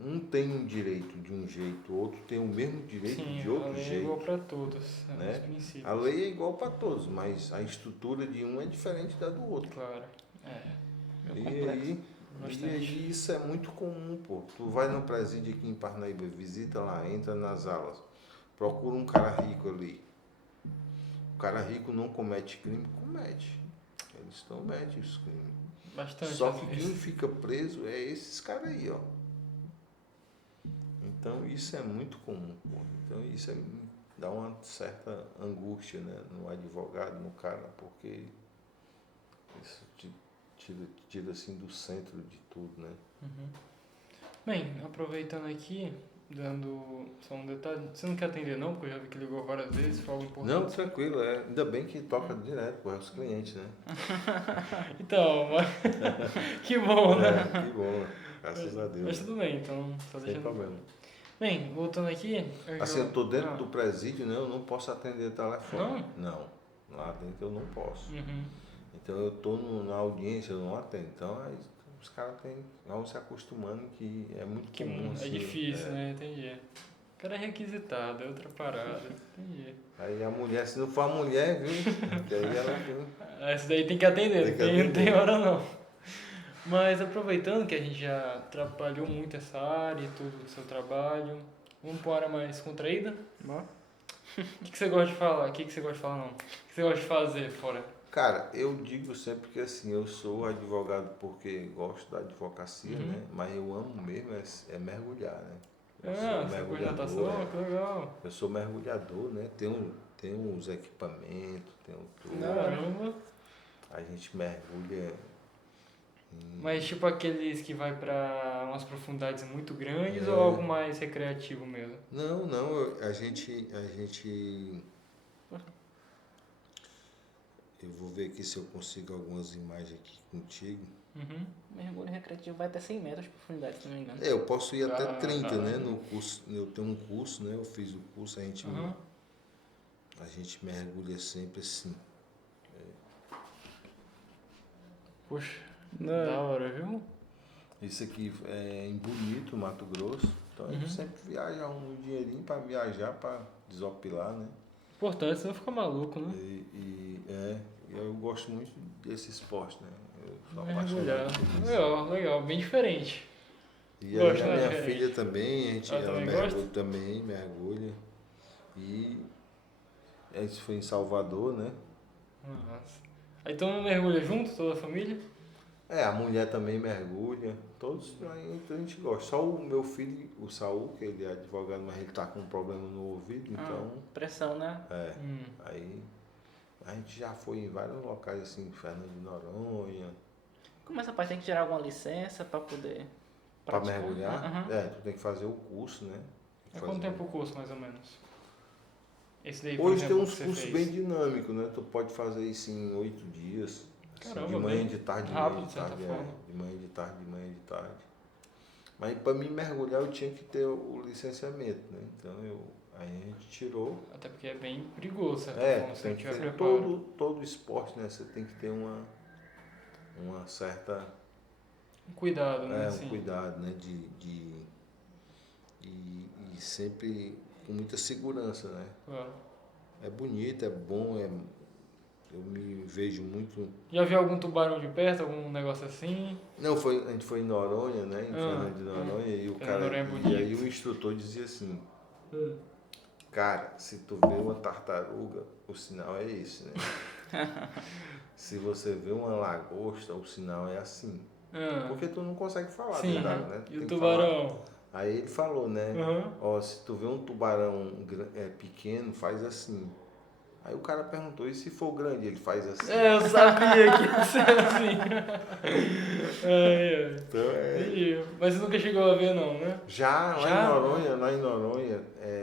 Um tem um direito de um jeito, o outro tem o mesmo direito de outro jeito. A lei é igual para todos, né? Os princípios. A lei é igual para todos, mas a estrutura de um é diferente da do outro. Claro, E aí isso é muito comum, pô. Tu vai no presídio aqui em Parnaíba, visita lá, entra nas alas, procura um cara rico ali. O cara rico não comete crime? Comete. Eles cometem os crimes. Bastante. Só que quem fica preso é esses caras aí, ó. Então isso é muito comum, pô. Então isso é dá uma certa angústia, né, no advogado, no cara, porque isso te tira assim do centro de tudo, né? Uhum. Bem, aproveitando aqui, dando só um detalhe, você não quer atender não? Porque eu já vi que ligou várias vezes, foi algo importante. Não, tranquilo, ainda bem que toca direto com os clientes, né? Então, mas... que bom, né? Que bom, graças a Deus. Mas tudo bem, então, só Sem deixando... problema. Bem, voltando aqui... Assim, eu tô dentro do presídio, né? Eu não posso atender telefone. Não? Não, lá dentro eu não posso. Uhum. Então eu tô na audiência, eu não atendo. Então aí os caras vão se acostumando que é muito Que comum. é Assim, difícil, né? Entendi. O cara é requisitado, é outra parada. Entendi. Aí a mulher, se não for a mulher, viu? Que aí ela viu. Essa daí tem que atender, não tem hora não. Mas aproveitando que a gente já trabalhou muito essa área e tudo do seu trabalho, vamos para uma área mais contraída? Bom. O que você gosta de falar? O que você gosta de falar não? O que você gosta de fazer fora? Cara, eu digo sempre que assim, eu sou advogado porque gosto da advocacia, né? Mas eu amo mesmo é mergulhar, né? Eu sou Você curte natação? Que legal. Eu sou mergulhador, né? Tenho os equipamentos, tenho tudo. Caramba. A gente mergulha. Mas tipo aqueles que vai para umas profundidades muito grandes É. ou algo mais recreativo mesmo? Não, a gente. Eu vou ver aqui se eu consigo algumas imagens aqui contigo. Uhum. Mergulho recreativo vai até 100 metros de profundidade, se não me engano. Eu posso ir até Ah, 30, tá. né? No curso, eu tenho um curso, né? Eu fiz o curso, Uhum. a gente mergulha sempre assim. Poxa, da hora, viu? Isso aqui é em Bonito, Mato Grosso. Então a gente sempre viaja um dinheirinho para viajar, para desopilar, né? Importante, senão fica maluco, né? Eu gosto muito desse esporte, né? Eu sou Mergulhar. apaixonado por isso. Legal, bem diferente. E Gosto, aí a né, minha diferente. filha também, Ela ela também mergulha gosta? também, mergulha. E isso foi em Salvador, né? Nossa. Aí todo mundo mergulha junto, toda a família? A mulher também mergulha, todos aí a gente gosta. Só o meu filho, o Saul, que ele é advogado, mas ele tá com um problema no ouvido, então. Pressão, né? Aí a gente já foi em vários locais assim, Fernando de Noronha. Como essa parte tem que tirar alguma licença para poder. Pra praticar? mergulhar? Aham. Tu tem que fazer o curso, né? É quanto tempo o curso, mais ou menos? Esse daí, por Hoje tem exemplo, uns que você cursos fez. bem dinâmicos, né? Tu pode fazer isso em 8 dias. Assim, Caramba, de manhã, bem de tarde, de rápido, manhã, de de certa tarde. forma. De manhã, de tarde, de manhã, de tarde. Mas para mim mergulhar eu tinha que ter o licenciamento, né? Então aí a gente tirou. Até porque é bem perigoso, de certa forma, se Tem não que tiver ter preparo. todo esporte, né? Você tem que ter uma certa Cuidado, né? um Assim. cuidado, né? E sempre com muita segurança, né? Claro. É bonito, é bom, eu me vejo muito. Já viu algum tubarão de perto, algum negócio assim? Não, a gente foi em Noronha, né? Em Fernando de Noronha, e o Fernando de cara. Noronha é E bonito. aí o instrutor dizia assim, cara, se tu vê uma tartaruga, o sinal é esse, né? Se você vê uma lagosta, o sinal é assim. Porque tu não consegue falar, Sim. né? Tu E o tem que falar. tubarão? Aí ele falou, né? Uhum. Ó, se tu vê um tubarão pequeno, faz assim. Aí o cara perguntou, e se for grande, ele faz assim. Eu sabia que ia ser assim. Então Entendi. Mas você nunca chegou a ver, não, né? Já Já? lá em Noronha,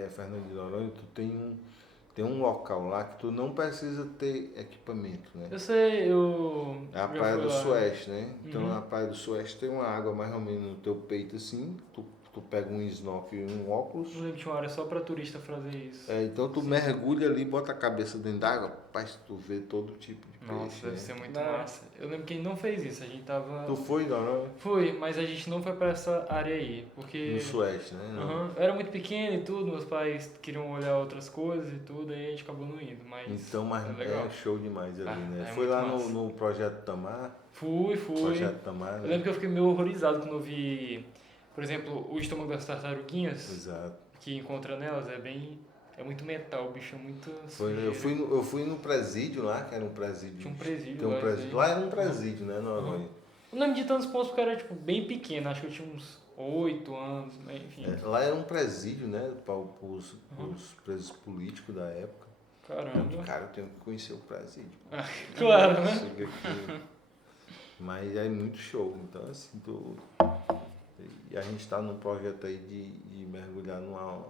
Fernando de Noronha, tu tem um local lá que tu não precisa ter equipamento, né? Eu sei, eu. É a já Praia fui do lá. Sueste, né? Então Uhum. na Praia do Sueste tem uma água mais ou menos no teu peito assim, tu pega um snorkel e um óculos. Não lembro, tinha uma área só pra turista fazer isso. Então tu mergulha ali, bota a cabeça dentro d'água, pra tu ver todo tipo de Nossa, peixe. deve né? ser muito Não. massa. Eu lembro que não fez isso, a gente tava. Tu foi, Noronha? Fui, mas a gente não foi pra essa área aí, porque. No Sueste, né? Aham, eu era muito pequeno e tudo, meus pais queriam olhar outras coisas e tudo, aí a gente acabou não indo, mas Então, mas é legal. show demais ali, né? é Foi muito lá massa. no Projeto Tamar. Fui. Projeto Tamar, Eu né? lembro que eu fiquei meio horrorizado quando eu vi, por exemplo, o estômago das tartaruguinhas, Exato. que encontra nelas, é muito metal, o bicho é muito Eu sujeira. eu fui no presídio lá, que era um presídio. Tinha um presídio Tem um lá, presídio. isso Lá aí. era um presídio, né, Noronha? Eu não lembro de tantos pontos porque eu era, tipo, bem pequeno, acho que eu tinha uns 8 anos, né, enfim. Lá era um presídio, né, para os presos políticos da época. Caramba. Cara, eu tenho que conhecer o presídio. Claro, né? Chega aqui. Mas é muito show. Então, assim, e a gente está num projeto aí de mergulhar numa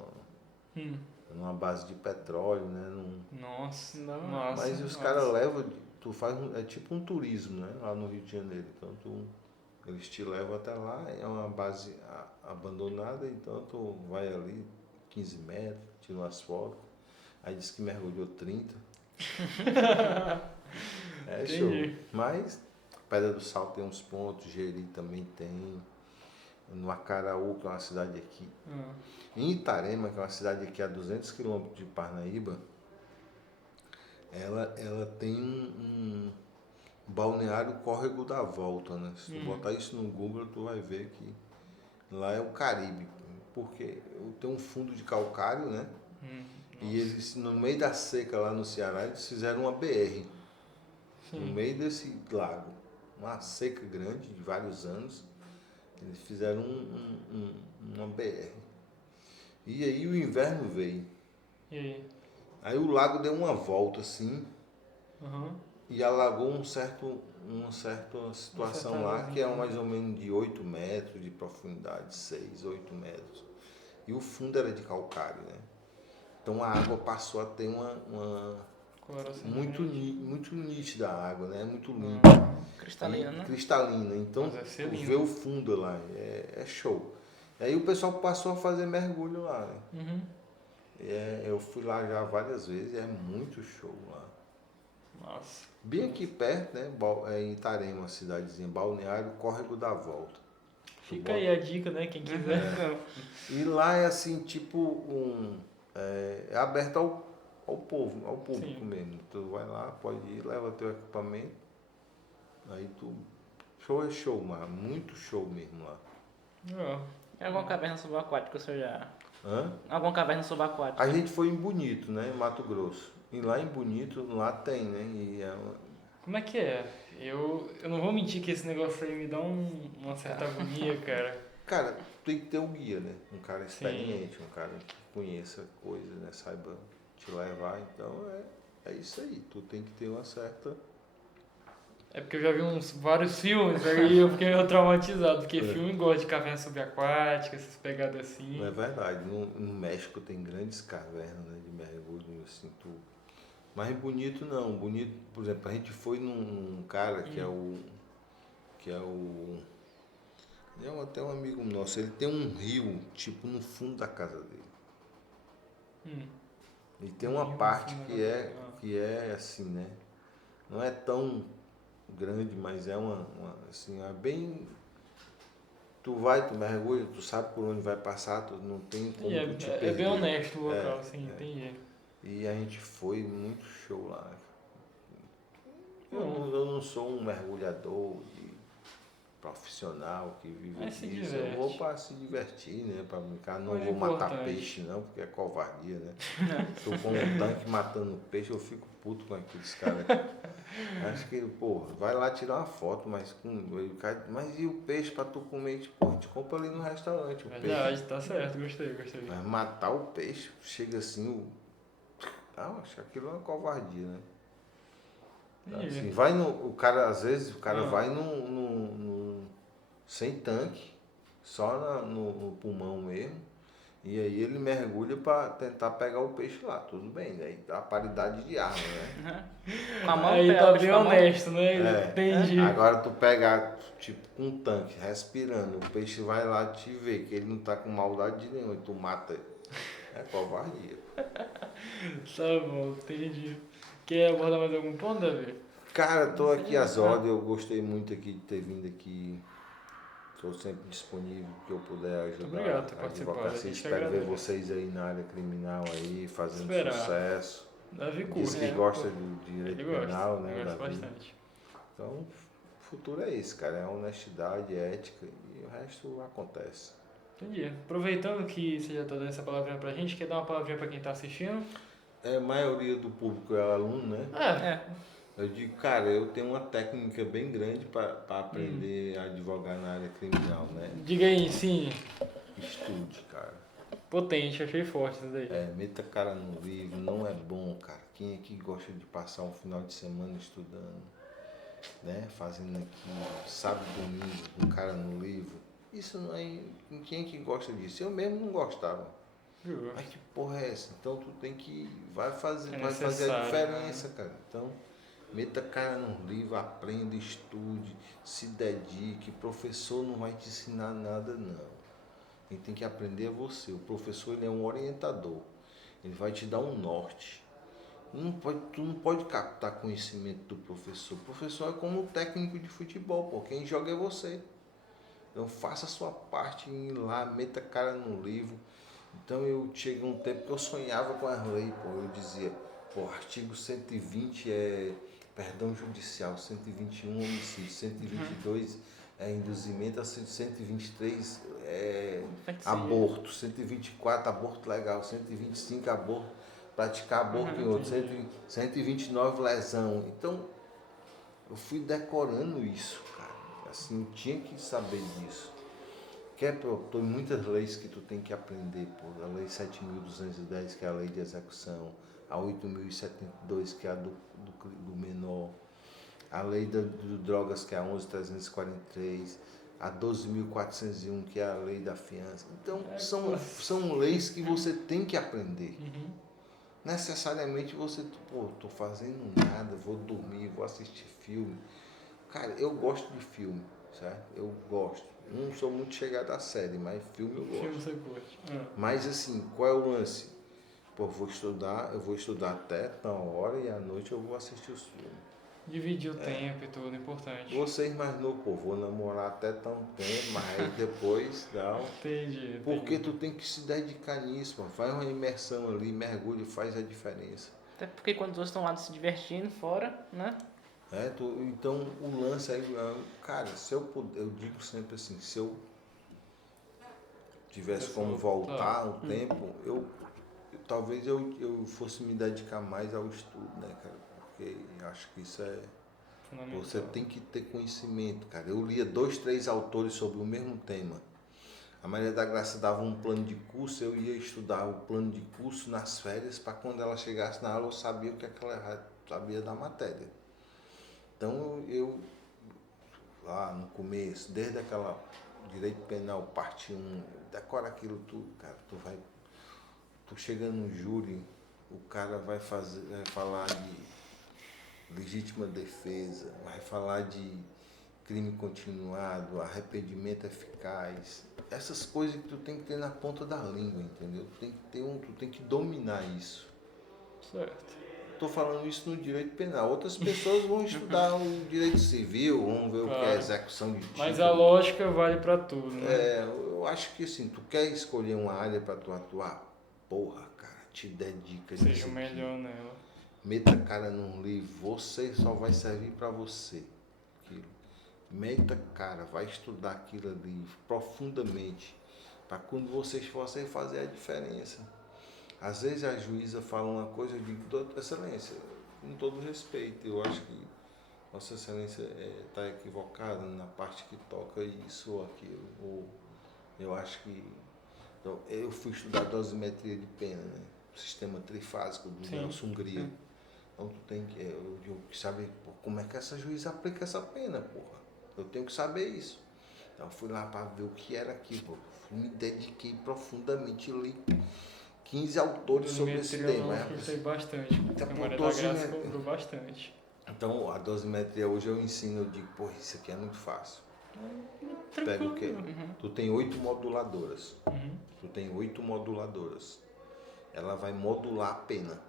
base de petróleo, né? Nossa, Mas os caras levam, é tipo um turismo, né? Lá no Rio de Janeiro. Então, eles te levam até lá, é uma base abandonada, então tu vai ali 15 metros, tira umas fotos. Aí diz que mergulhou 30. É show. Mas Pedra do Sal tem uns pontos, Jeri também tem. No Acaraú, que é uma cidade aqui. Em Itarema, que é uma cidade aqui a 200 quilômetros de Parnaíba, ela tem um balneário Córrego da Volta, né? Se tu botar isso no Google, tu vai ver que lá é o Caribe. Porque tem um fundo de calcário, né? E eles, no meio da seca lá no Ceará, eles fizeram uma BR. No meio desse lago. Uma seca grande, de vários anos. Eles fizeram uma BR. E aí o inverno veio. E aí? Aí o lago deu uma volta assim. E alagou uma certa situação lá, que é mais ou menos de 8 metros de profundidade, 6, 8 metros. E o fundo era de calcário, né? Então a água passou a ter uma muito nítida a água, né? Muito limpa. Cristalina, né? Cristalina. Então tu vê o fundo lá, é show. Aí o pessoal passou a fazer mergulho lá, né? Eu fui lá já várias vezes, é muito show lá. Nossa. Bem aqui perto, né? Em Itarema, uma cidadezinha, Balneário Córrego da Volta. Fica aí a dica, né? Quem quiser. E lá é assim, tipo é aberto ao público mesmo. Tu vai lá, pode ir, leva teu equipamento. Aí show é show, mano. Muito show mesmo lá. É alguma caverna subaquática, o senhor já... Hã? Alguma caverna subaquática. A gente foi em Bonito, né? Em Mato Grosso. E lá em Bonito, lá tem, né? E Como é que é? Eu não vou mentir que esse negócio aí me dá uma certa agonia, cara. Cara, tem que ter um guia, né? Um cara experiente, um cara que conheça coisas, né? Saiba te levar. Então é isso aí. Tu tem que ter uma certa... É porque eu já vi vários filmes, aí eu fiquei meio traumatizado, porque filme gosta de caverna subaquática, essas pegadas assim. Não é verdade. No México tem grandes cavernas, né, de mergulho, assim, Mas em Bonito não. Bonito, por exemplo, a gente foi num cara que é até um amigo nosso, ele tem um rio, tipo, no fundo da casa dele. E tem uma parte que é assim, né? Não é tão grande, mas é assim, é bem... Tu mergulha, tu sabe por onde vai passar, tu não tem como tu te perder. É bem honesto o local, assim, entendi. E a gente foi muito show lá. Eu não sou um mergulhador profissional que vive disso. Eu vou para se divertir, né? Para brincar. Não vou matar peixe, não, porque é covardia, né? Tô com um tanque matando peixe, eu fico puto com aqueles caras. Acho que, vai lá tirar uma foto, mas e o peixe para tu comer? Tipo, a gente compra ali no restaurante. Verdade, tá certo, gostei. Mas matar o peixe, chega assim, acho que aquilo é uma covardia, né? Assim, às vezes o cara vai sem tanque, só no pulmão mesmo, e aí ele mergulha para tentar pegar o peixe lá, tudo bem, daí dá a paridade de arma, né? Com a mão, aí tá bem honesto, né? Entendi. Agora tu pegar, tipo, com um tanque, respirando, o peixe vai lá te ver que ele não tá com maldade nenhuma, e tu mata ele. É covardia. Tá bom, entendi. Quer abordar mais algum ponto, Davi? Cara, tô aqui às ordens, eu gostei muito aqui de ter vindo aqui. Estou sempre disponível que eu puder ajudar. Obrigado por participar. Advocacia. Espero ver vocês aí na área criminal aí, fazendo sucesso. Davi Diz que gosta do direito penal, né? Ele gosta Davi. bastante. Então, o futuro é esse, cara. É honestidade, ética e o resto acontece. Entendi. Aproveitando que você já está dando essa palavrinha pra gente, quer dar uma palavrinha pra quem tá assistindo? A maioria do público é aluno, né? Eu digo, cara, eu tenho uma técnica bem grande para aprender a advogar na área criminal, né? Diga aí, sim. Estude, cara. Potente, achei forte isso daí. Meta a cara no livro, não é bom, cara. Quem aqui gosta de passar um final de semana estudando, né? Fazendo aqui, sábado e domingo, com cara no livro. Isso não é. Quem é que gosta disso? Eu mesmo não gostava. Justo. Mas que porra é essa? Então tu tem que. Vai fazer a necessário, diferença, cara. Então, meta a cara no livro, aprenda, estude, se dedique. Professor não vai te ensinar nada, não. Quem tem que aprender é você. O professor ele é um orientador. Ele vai te dar um norte. Tu não pode captar conhecimento do professor. O professor é como o técnico de futebol, pô. Quem joga é você. Então faça a sua parte em ir lá, meta a cara no livro. Então eu cheguei um tempo que eu sonhava com as leis, pô. Eu dizia, pô, artigo 120 é perdão judicial, 121 homicídio, 122 é induzimento, 123 é aborto, 124 aborto legal, 125 aborto, praticar aborto em outro, 129 lesão. Então eu fui decorando isso, cara. Assim, eu tinha que saber disso. Tem muitas leis que tu tem que aprender, pô. A lei 7.210, que é a lei de execução, a 8.072, que é a do menor, a lei de drogas, que é a 11.343, a 12.401, que é a lei da fiança. Então, são leis que você tem que aprender. Necessariamente você, pô, tô fazendo nada, vou dormir, vou assistir filme. Cara, eu gosto de filme, certo? Eu gosto. Não sou muito chegado à série, mas filme eu gosto. Filme você curte. Mas assim, qual é o lance? Pô, eu vou estudar até tal hora e à noite eu vou assistir os filmes. Dividir o tempo e tudo, importante. Vocês mais novos, pô, vou namorar até tão tempo, mas aí depois não. Entendi. Porque tu tem que se dedicar nisso, pô. Faz uma imersão ali, mergulho, faz a diferença. Até porque quando os outros estão lá se divertindo fora, né? Então o lance aí, cara, se eu puder, eu digo sempre assim, se eu tivesse como voltar o tempo, talvez eu fosse me dedicar mais ao estudo, né, cara? Porque acho que isso é. Você tem que ter conhecimento, cara. Eu lia 2, 3 autores sobre o mesmo tema. A Maria da Graça dava um plano de curso, eu ia estudar o plano de curso nas férias para quando ela chegasse na aula eu sabia o que ela sabia da matéria. Então eu lá no começo, desde aquela direito penal parte 1, decora aquilo tudo, cara. Tu chega no júri, o cara vai falar de legítima defesa, vai falar de crime continuado, arrependimento eficaz. Essas coisas que tu tem que ter na ponta da língua, entendeu? Tu tem que dominar isso. Certo. Estou falando isso no direito penal. Outras pessoas vão estudar o direito civil, vão ver o que é execução de título. Mas a lógica vale para tudo, né? Eu acho que assim, tu quer escolher uma área para tu atuar, porra, cara, te dedica nisso. Seja o melhor nela. Meta a cara num livro, você só vai servir para você. Aquilo. Meta a cara, vai estudar aquilo ali profundamente, para quando vocês fossem fazer a diferença. Às vezes a juíza fala uma coisa, eu digo, excelência, com todo respeito, eu acho que Vossa Excelência está equivocada na parte que toca isso ou aquilo. Ou eu acho que. Então, eu fui estudar dosimetria de pena, né? O sistema trifásico do Nelson Hungria. Então tu tem que. Eu digo que saber como é que essa juíza aplica essa pena, porra. Eu tenho que saber isso. Então eu fui lá para ver o que era aquilo. Me dediquei profundamente, li 15 autores sobre esse tema. Eu gostei bastante. A Maria da Graça cobrou bastante. Então, a dosimetria hoje eu ensino, eu digo, pô, isso aqui é muito fácil. Pega o quê? Tu tem 8 moduladoras. Tu tem 8 moduladoras. Ela vai modular a pena.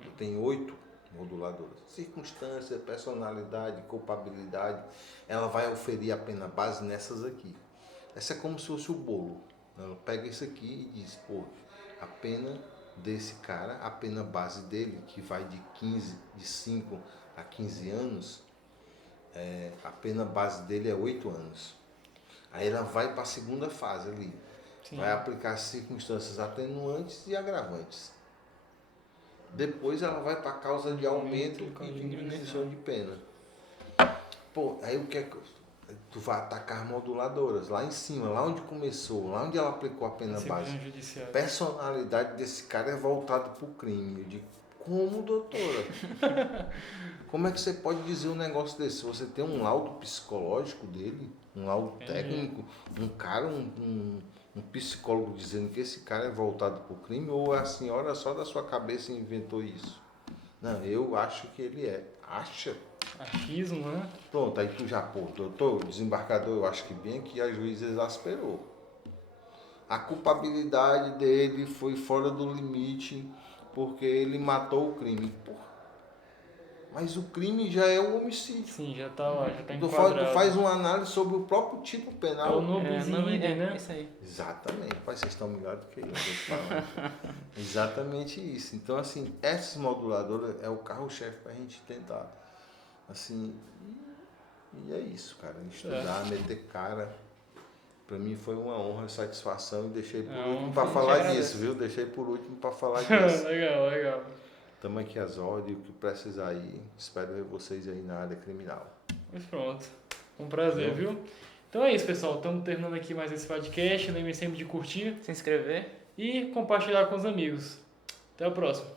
Tu tem 8 moduladoras. Circunstância, personalidade, culpabilidade. Ela vai oferir a pena base nessas aqui. Essa é como se fosse o bolo. Ela pega isso aqui e diz, pô, a pena desse cara, a pena base dele, que vai de 5 a 15 anos, a pena base dele é 8 anos. Aí ela vai para a segunda fase ali. Sim. Vai aplicar circunstâncias atenuantes e agravantes. depois ela vai para causa de aumento e diminuição de pena. Pô, aí o que é que tu vai atacar as moduladoras lá em cima, lá onde começou, lá onde ela aplicou a pena base. Personalidade desse cara é voltada pro crime. Eu digo, como, doutora? Como é que você pode dizer um negócio desse? Você tem um laudo psicológico dele, um laudo técnico, um cara, um psicólogo dizendo que esse cara é voltado pro crime, ou a senhora só da sua cabeça inventou isso? Não, eu acho que ele é. Acha? Achismo, né? Pronto, aí tu já, pô, doutor, desembargador, eu acho que bem que a juíza exasperou. A culpabilidade dele foi fora do limite porque ele matou o crime. Porra. Mas o crime já é um homicídio. Sim, já tá lá, já tá Tu enquadrado. faz uma análise sobre o próprio tipo penal. É o no bis in idem, né? Isso aí. Exatamente. Mas vocês estão melhor do que eu. Vou te falar. Exatamente isso. Então, assim, essas moduladoras é o carro-chefe pra gente tentar. Assim, e é isso, cara. Estudar, meter cara. Pra mim foi uma honra e satisfação e deixei por último pra falar disso, viu? Deixei por último pra falar disso. Legal. Tamo aqui às ordens, o que precisar aí. Espero ver vocês aí na área criminal. Mas pronto. Um prazer, viu? Então é isso, pessoal. Estamos terminando aqui mais esse podcast. Lembre sempre de curtir Se inscrever. e compartilhar com os amigos. Até a próxima.